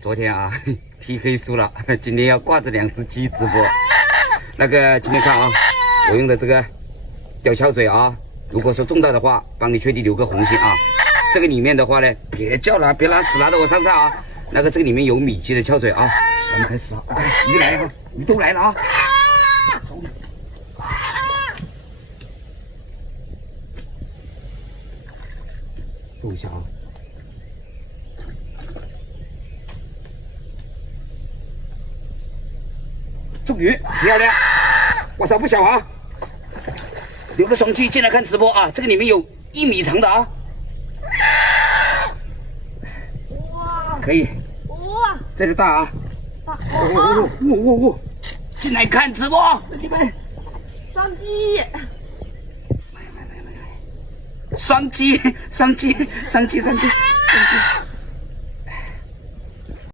昨天啊 PK 输了，今天要挂着2只鸡直播。那个今天看啊，我用的这个吊桥水啊，如果说中到的话，帮你确定留个红心啊。这个里面的话呢，别叫了，别拿屎拿到我身上啊。那个这个里面有米基的桥水啊，咱们开始啊，你来啊，你都来了啊。动一下啊。中鱼漂亮，我操不小啊！留个双击进来看直播啊，这个里面有1米长的啊。哇！可以。哇！这个大啊！大！进来看直播，你们。双击！双击！